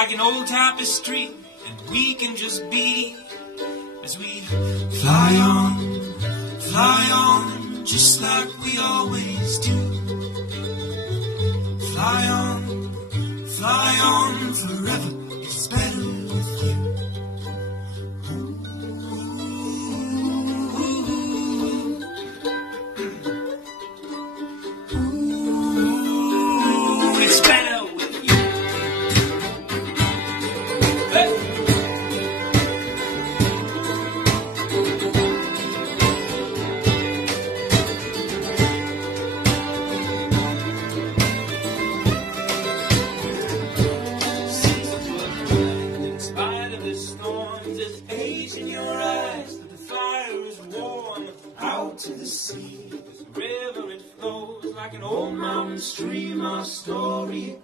like an old tapestry, and we can just be as we fly on, just like we always do. Fly on forever. It's better with you. It's better with you. Hey. Seasons were kind in spite of the storms. There's haze in your eyes, but the fire is warm. Out to the sea, there's a river, it flows like an old mountain stream. Our story